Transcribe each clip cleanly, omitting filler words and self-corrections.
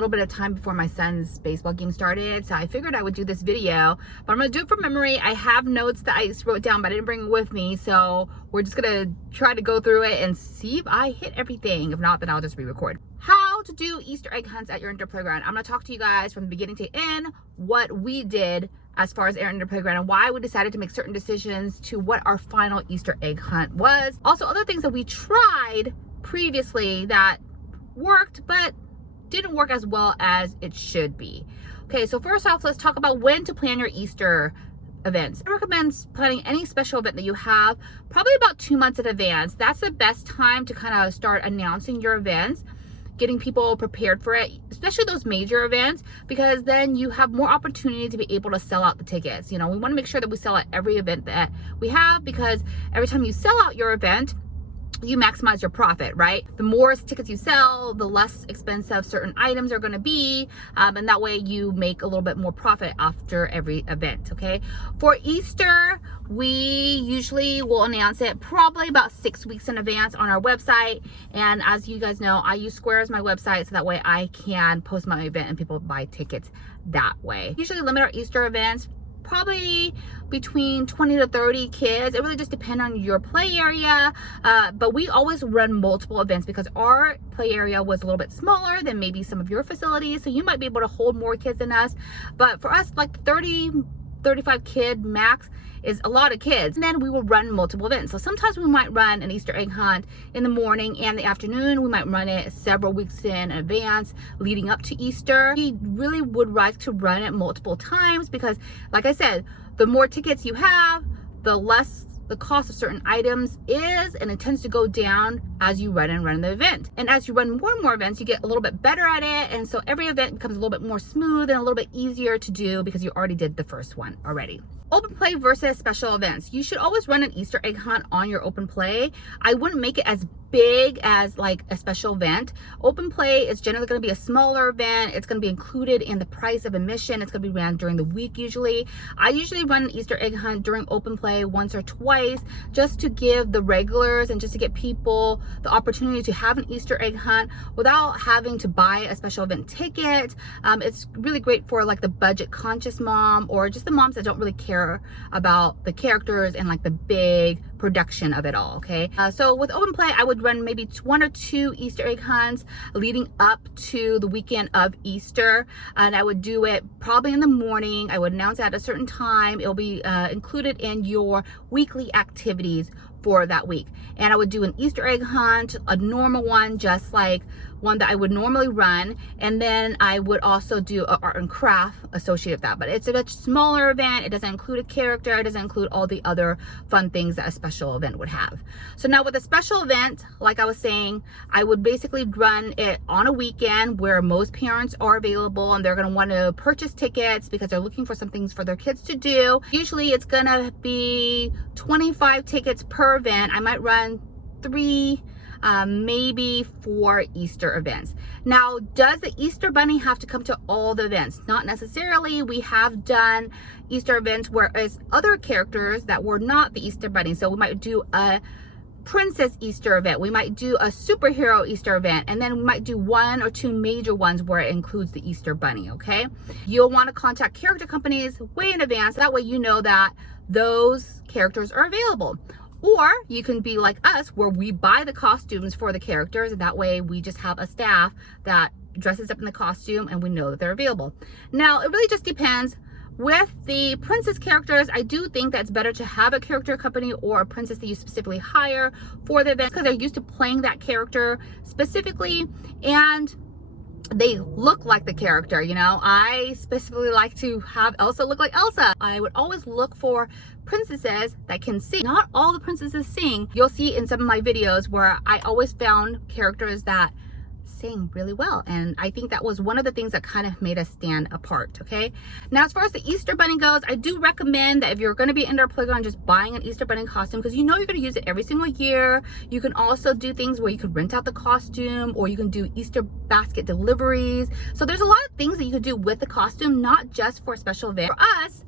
little bit of time before my son's baseball game started, so I figured I would do this video, but I'm gonna do it from memory. I have notes that I wrote down, but I didn't bring it with me, so we're just gonna try to go through it and see if I hit everything. If not, then I'll just re-record. How to do Easter egg hunts at your indoor playground. I'm gonna talk to you guys from the beginning to end what we did as far as our indoor playground and why we decided to make certain decisions to what our final Easter egg hunt was. Also, other things that we tried previously that worked but didn't work as well as it should be. Okay, so first off, let's talk about when to plan your Easter events. I recommend planning any special event that you have probably about 2 months in advance. That's the best time to kind of start announcing your events, getting people prepared for it, especially those major events, because then you have more opportunity to be able to sell out the tickets. You know, we want to make sure that we sell out every event that we have, because every time you sell out your event, you maximize your profit, right? The more tickets you sell, the less expensive certain items are going to be, and that way you make a little bit more profit after every event. Okay, for Easter, we usually will announce it probably about 6 weeks in advance on our website, and as you guys know, I use Square as my website, so that way I can post my event and people buy tickets that way. Usually limit our Easter events probably between 20 to 30 kids. It really just depends on your play area, but we always run multiple events because our play area was a little bit smaller than maybe some of your facilities, so you might be able to hold more kids than us. But for us, like 35 kid max is a lot of kids, and then we will run multiple events. So sometimes we might run an Easter egg hunt in the morning and the afternoon. We might run it several weeks in advance leading up to Easter. We really would like to run it multiple times because, like I said, the more tickets you have, the less the cost of certain items is, and it tends to go down as you run the event. And as you run more and more events, you get a little bit better at it, and so every event becomes a little bit more smooth and a little bit easier to do because you already did the first one already. Open play versus special events. You should always run an Easter egg hunt on your open play. I wouldn't make it as big as like a special event. Open play is generally going to be a smaller event. It's going to be included in the price of admission. It's going to be ran during the week usually. I usually run an Easter egg hunt during open play once or twice, just to give the regulars and just to get people the opportunity to have an Easter egg hunt without having to buy a special event ticket. It's really great for like the budget conscious mom, or just the moms that don't really care about the characters and like the big production of it all. Okay, so with open play, I would run maybe 1 or 2 Easter egg hunts leading up to the weekend of Easter, and I would do it probably in the morning. I would announce at a certain time. It'll be included in your weekly activities for that week. And I would do an Easter egg hunt, a normal one, just like one that I would normally run, and then I would also do an art and craft associated with that. But it's a much smaller event. It doesn't include a character. It doesn't include all the other fun things that a special event would have. So now with a special event, like I was saying, I would basically run it on a weekend where most parents are available and they're going to want to purchase tickets because they're looking for some things for their kids to do. Usually it's going to be 25 tickets per event. I might run 3, maybe 4 Easter events. Now, does the Easter Bunny have to come to all the events? Not necessarily. We have done Easter events where it's other characters that were not the Easter Bunny. So we might do a princess Easter event, we might do a superhero Easter event, and then we might do 1 or 2 major ones where it includes the Easter Bunny. Okay, you'll want to contact character companies way in advance. That way you know that those characters are available. Or you can be like us, where we buy the costumes for the characters, and that way we just have a staff that dresses up in the costume and we know that they're available. Now, it really just depends. With the princess characters, I do think that it's better to have a character company or a princess that you specifically hire for the event, because they're used to playing that character specifically, and they look like the character. You know, I specifically like to have Elsa look like Elsa. I would always look for princesses that can sing. Not all the princesses sing. You'll see in some of my videos where I always found characters that sing really well, and I think that was one of the things that kind of made us stand apart. Okay, now as far as the Easter Bunny goes, I do recommend that if you're going to be indoor playground, just buying an Easter Bunny costume, because you know you're going to use it every single year. You can also do things where you could rent out the costume, or you can do Easter basket deliveries. So there's a lot of things that you could do with the costume, not just for a special event. For us,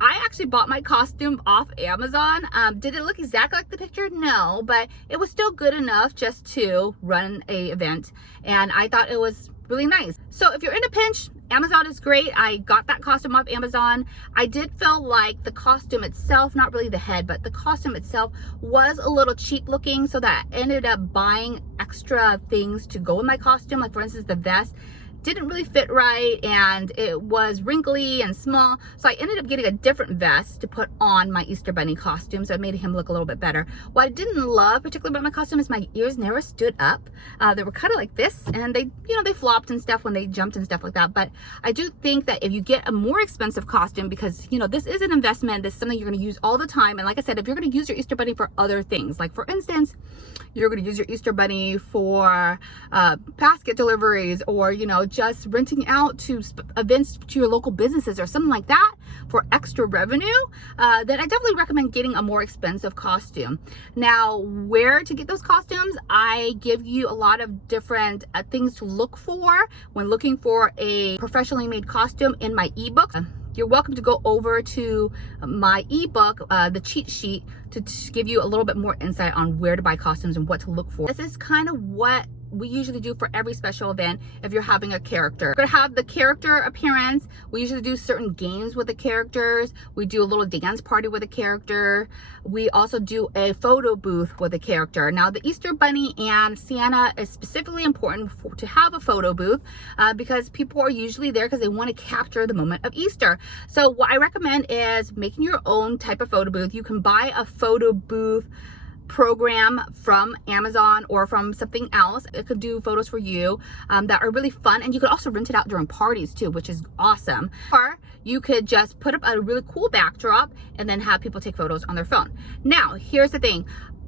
I actually bought my costume off Amazon. Did it look exactly like the picture? No, but it was still good enough just to run a event. And I thought it was really nice. So if you're in a pinch, Amazon is great. I got that costume off Amazon. I did feel like the costume itself, not really the head, but the costume itself was a little cheap looking, so that I ended up buying extra things to go in my costume. Like for instance, the vest didn't really fit right and it was wrinkly and small, so I ended up getting a different vest to put on my Easter bunny costume, so it made him look a little bit better. What I didn't love particularly about my costume is my ears never stood up. They were kind of like this, and they, you know, they flopped and stuff when they jumped and stuff like that. But I do think that if you get a more expensive costume, because you know this is an investment, this is something you're going to use all the time, and like I said, if you're going to use your Easter bunny for other things, like for instance, you're going to use your Easter bunny for basket deliveries, or you know, just renting out to events to your local businesses or something like that for extra revenue, then I definitely recommend getting a more expensive costume. Now, where to get those costumes, I give you a lot of different things to look for when looking for a professionally made costume in my ebook. You're welcome to go over to my ebook, the cheat sheet, to give you a little bit more insight on where to buy costumes and what to look for. This is kind of what we usually do for every special event. If you're having a character, we're gonna have the character appearance. We usually do certain games with the characters. We do a little dance party with a character. We also do a photo booth with a character. Now, the Easter bunny and Santa is specifically important to have a photo booth because people are usually there because they want to capture the moment of Easter. So what I recommend is making your own type of photo booth. You can buy a photo booth program from Amazon or from something else. It could do photos for you that are really fun, and you could also rent it out during parties too, which is awesome. Or you could just put up a really cool backdrop and then have people take photos on their phone. Now, here's the thing.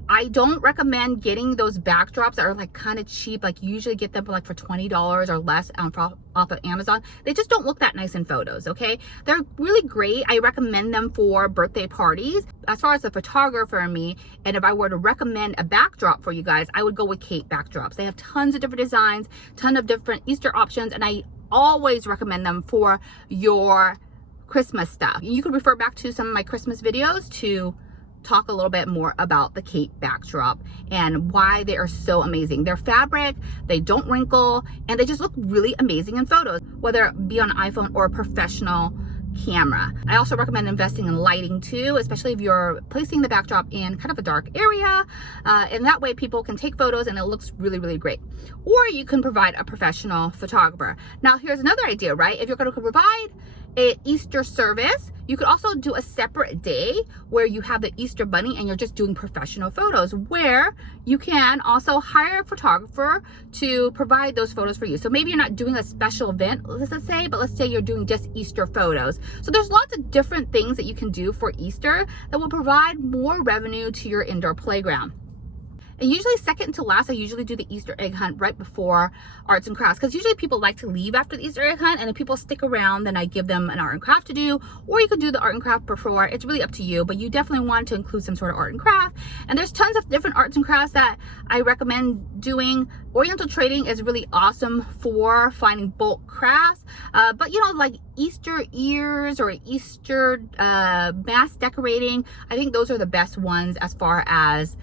I don't recommend getting those backdrops that are like kind of cheap. Like you usually get them for like for $20 or less off of Amazon. They just don't look that nice in photos, okay? They're really great. I recommend them for birthday parties. As far as a photographer and me, and if I were to recommend a backdrop for you guys, I would go with Kate backdrops. They have tons of different designs, ton of different Easter options, and I always recommend them for your Christmas stuff. You can refer back to some of my Christmas videos to talk a little bit more about the Kate backdrop and why they are so amazing. They're fabric, they don't wrinkle, and they just look really amazing in photos, whether it be on an iPhone or a professional camera. I also recommend investing in lighting too, especially if you're placing the backdrop in kind of a dark area, and that way people can take photos and it looks really, really great. Or you can provide a professional photographer. Now, here's another idea, right? If you're going to provide an Easter service, you could also do a separate day where you have the Easter bunny and you're just doing professional photos, where you can also hire a photographer to provide those photos for you. So maybe you're not doing a special event, let's say, but let's say you're doing just Easter photos. So there's lots of different things that you can do for Easter that will provide more revenue to your indoor playground. And usually second to last, I usually do the Easter egg hunt right before arts and crafts, because usually people like to leave after the Easter egg hunt, and if people stick around, then I give them an art and craft to do, or you could do the art and craft before. It's really up to you, but you definitely want to include some sort of art and craft. And there's tons of different arts and crafts that I recommend doing. Oriental trading is really awesome for finding bulk crafts, but you know, like Easter ears or Easter mask decorating, I think those are the best ones as far as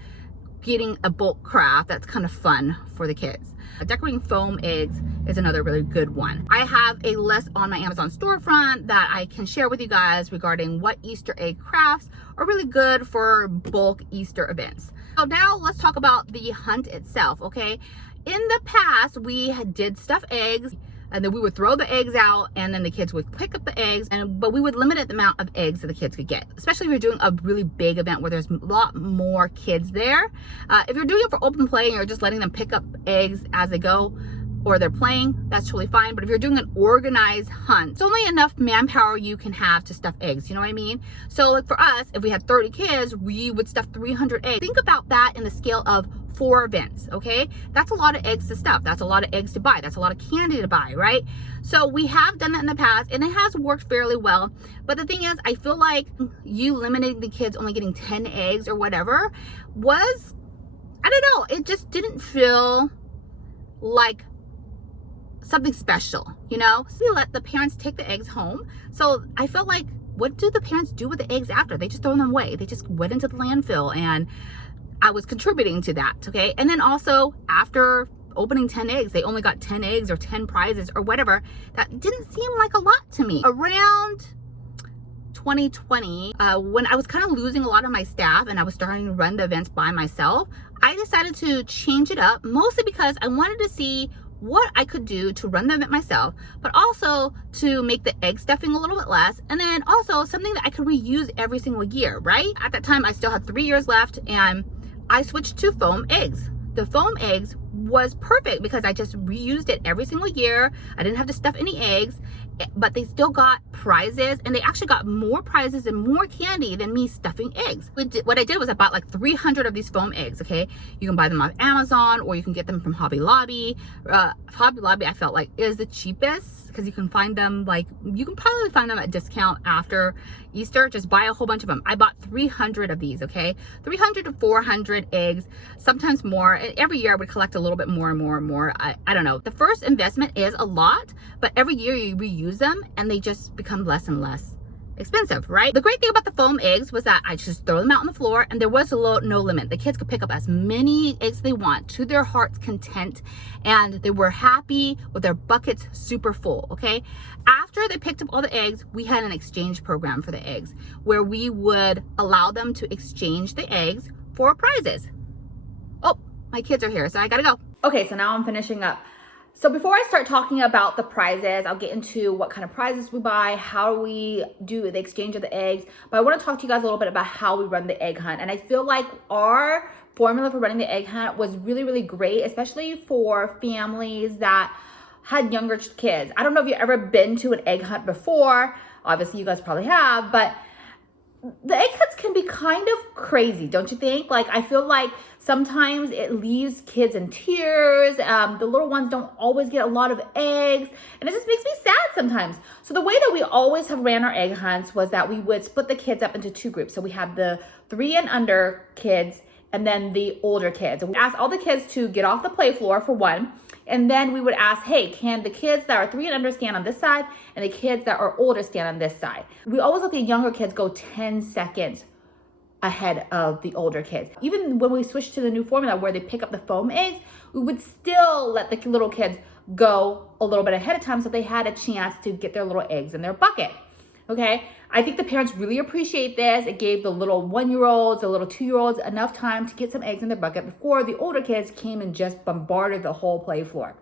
getting a bulk craft that's kind of fun for the kids. Decorating foam eggs is another really good one. I have a list on my Amazon storefront that I can share with you guys regarding what Easter egg crafts are really good for bulk Easter events. So now let's talk about the hunt itself, okay? In the past, we did stuff eggs, and then we would throw the eggs out, and then the kids would pick up the eggs, but we would limit the amount of eggs that the kids could get, especially if you're doing a really big event where there's a lot more kids there. If you're doing it for open play and you're just letting them pick up eggs as they go, or they're playing, that's totally fine. But if you're doing an organized hunt, it's only enough manpower you can have to stuff eggs, you know what I mean? So like for us, if we had 30 kids, we would stuff 300 eggs. Think about that in the scale of 4 events, okay? That's a lot of eggs to stuff. That's a lot of eggs to buy. That's a lot of candy to buy, right? So we have done that in the past, and it has worked fairly well. But the thing is, I feel like you limiting the kids only getting 10 eggs or whatever was, I don't know, it just didn't feel like something special, you know? So we let the parents take the eggs home. So I felt like, what do the parents do with the eggs after? They just throw them away. They just went into the landfill, and I was contributing to that, okay? And then also after opening 10 eggs. They only got 10 eggs or 10 prizes or whatever. That didn't seem like a lot to me. Around 2020, when I was kind of losing a lot of my staff and I was starting to run the events by myself, I decided to change it up, mostly because I wanted to see what I could do to run the event myself, but also to make the egg stuffing a little bit less, and then also something that I could reuse every single year, right? At that time, I still had 3 years left, and I switched to foam eggs. The foam eggs was perfect because I just reused it every single year. I didn't have to stuff any eggs, but they still got prizes, and they actually got more prizes and more candy than me stuffing eggs. What I did was I bought like 300 of these foam eggs, okay? You can buy them off Amazon, or you can get them from Hobby Lobby. Hobby Lobby, I felt like, is the cheapest because you can find them, like, you can probably find them at discount after Easter. Just buy a whole bunch of them. I bought 300 of these, okay? 300 to 400 eggs, sometimes more. And every year I would collect a little bit more and more and more. I don't know. The first investment is a lot, but every year you reuse them and they just become less and less expensive, right? The great thing about the foam eggs was that I just throw them out on the floor and there was no limit. The kids could pick up as many eggs they want to their heart's content, and they were happy with their buckets super full, okay? After they picked up all the eggs, we had an exchange program for the eggs where we would allow them to exchange the eggs for prizes. Oh, my kids are here, so I gotta go. Okay, so now I'm finishing up. So before I start talking about the prizes, I'll get into what kind of prizes we buy, how we do the exchange of the eggs. But I want to talk to you guys a little bit about how we run the egg hunt. And I feel like our formula for running the egg hunt was really, really great, especially for families that had younger kids. I don't know if you've ever been to an egg hunt before. Obviously, you guys probably have, but the egg hunts can be kind of crazy, don't you think? Like, I feel like sometimes it leaves kids in tears. The little ones don't always get a lot of eggs, and it just makes me sad sometimes. So the way that we always have ran our egg hunts was that we would split the kids up into two groups. So we have the 3 and under kids and then the older kids. And we asked all the kids to get off the play floor for one. And then we would ask, hey, can the kids that are 3 and under stand on this side and the kids that are older stand on this side? We always let the younger kids go 10 seconds ahead of the older kids. Even when we switched to the new formula where they pick up the foam eggs, we would still let the little kids go a little bit ahead of time so they had a chance to get their little eggs in their bucket. Okay, I think the parents really appreciate this. It gave the little 1-year-olds, the little 2-year-olds enough time to get some eggs in their bucket before the older kids came and just bombarded the whole play floor.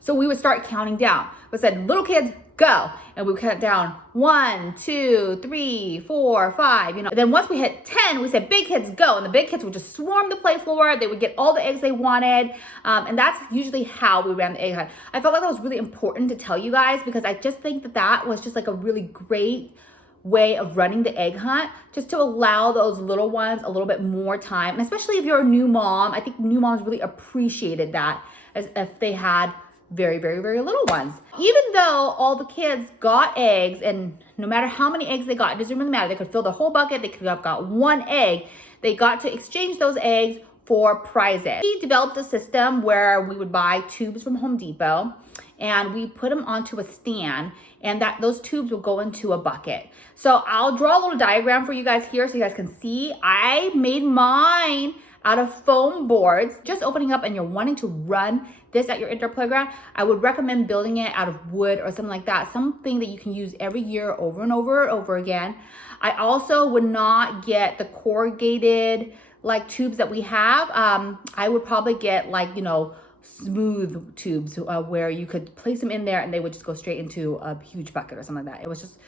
So we would start counting down. We said, little kids, go. And we would count down 1, 2, 3, 4, 5, you know. And then once we hit 10, we said, big kids, go. And the big kids would just swarm the play floor. They would get all the eggs they wanted. And that's usually how we ran the egg hunt. I felt like that was really important to tell you guys because I just think that that was just like a really great way of running the egg hunt, just to allow those little ones a little bit more time. And especially if you're a new mom, I think new moms really appreciated that, as if they had very, very, very little ones. Even though all the kids got eggs, and no matter how many eggs they got, it doesn't really matter. They could fill the whole bucket. They could have got 1 egg. They got to exchange those eggs for prizes. We developed a system where we would buy tubes from Home Depot and we put them onto a stand, and those tubes will go into a bucket. So I'll draw a little diagram for you guys here so you guys can see. I made mine out of foam boards. Just opening up and you're wanting to run this at your indoor playground, I would recommend building it out of wood or something like that, something that you can use every year over and over and over again. I also would not get the corrugated like tubes that we have. I would probably get, like, you know, smooth tubes where you could place them in there and they would just go straight into a huge bucket or something like that. It was just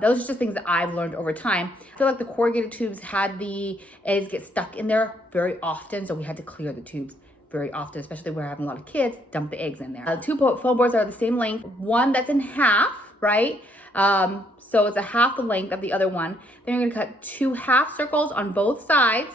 those are just things that I've learned over time. I feel like the corrugated tubes had the eggs get stuck in there very often, so we had to clear the tubes very often, especially when we're having a lot of kids dump the eggs in there. The 2 foam boards are the same length, one that's in half, right? So it's a half the length of the other one. Then you're gonna cut 2 half circles on both sides,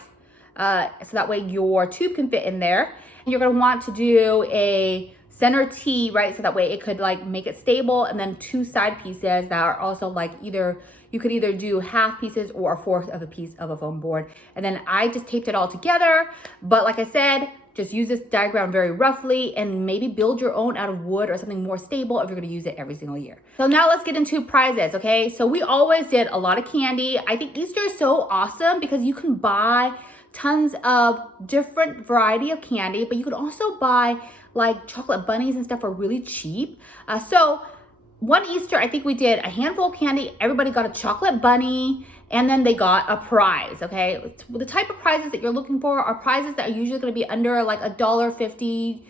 so that way your tube can fit in there. And you're gonna want to do a center T, right? So that way it could like make it stable, and then 2 side pieces that are also like you could either do half pieces or 1/4 of a piece of a foam board. And then I just taped it all together. But like I said, just use this diagram very roughly and maybe build your own out of wood or something more stable if you're gonna use it every single year. So now let's get into prizes, okay? So we always did a lot of candy. I think Easter is so awesome because you can buy tons of different variety of candy, but you could also buy like chocolate bunnies and stuff for really cheap. So one Easter, I think we did a handful of candy. Everybody got a chocolate bunny, and then they got a prize, okay? The type of prizes that you're looking for are prizes that are usually gonna be under like $1.50,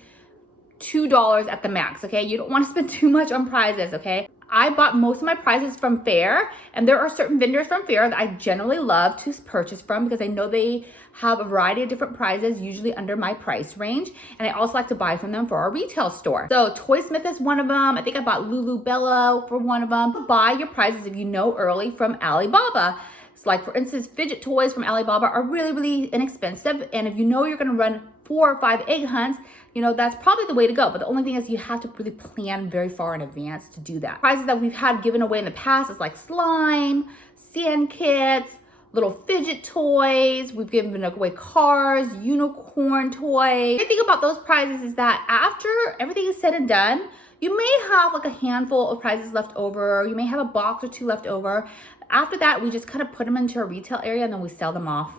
$2 at the max, okay? You don't wanna spend too much on prizes, okay? I bought most of my prizes from Fair, and there are certain vendors from Fair that I generally love to purchase from because I know they have a variety of different prizes, usually under my price range. And I also like to buy from them for our retail store. So Toy Smith is one of them. I think I bought Lulu Bello for one of them. Buy your prizes, if you know, early from Alibaba. So like for instance, fidget toys from Alibaba are really, really inexpensive. And if you know you're gonna run 4 or 5 egg hunts, you know, that's probably the way to go. But the only thing is you have to really plan very far in advance to do that. Prizes that we've had given away in the past is like slime, sand kits, little fidget toys. We've given away cars, unicorn toys. The thing about those prizes is that after everything is said and done, you may have like a handful of prizes left over. You may have a box or 2 left over. After that, we just kind of put them into a retail area and then we sell them off.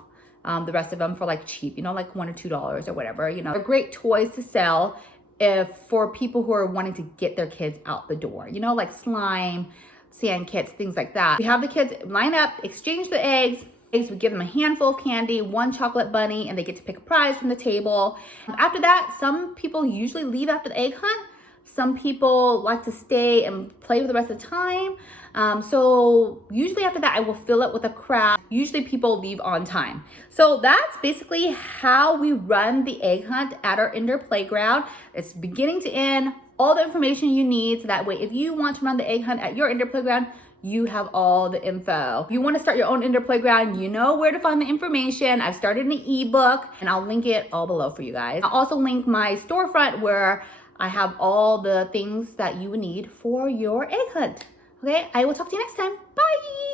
The rest of them for like cheap, you know, like $1 or $2 or whatever, you know. They're great toys to sell for people who are wanting to get their kids out the door, you know, like slime, sand kits, things like that. We have the kids line up, exchange the eggs. We give them a handful of candy, 1 chocolate bunny, and they get to pick a prize from the table. After that, some people usually leave after the egg hunt. Some people like to stay and play for the rest of the time. So usually after that, I will fill it with a craft. Usually people leave on time. So that's basically how we run the egg hunt at our indoor playground. It's beginning to end, all the information you need. So that way, if you want to run the egg hunt at your indoor playground, you have all the info. If you want to start your own indoor playground, you know where to find the information. I've started an ebook and I'll link it all below for you guys. I'll also link my storefront where I have all the things that you would need for your egg hunt. Okay, I will talk to you next time. Bye.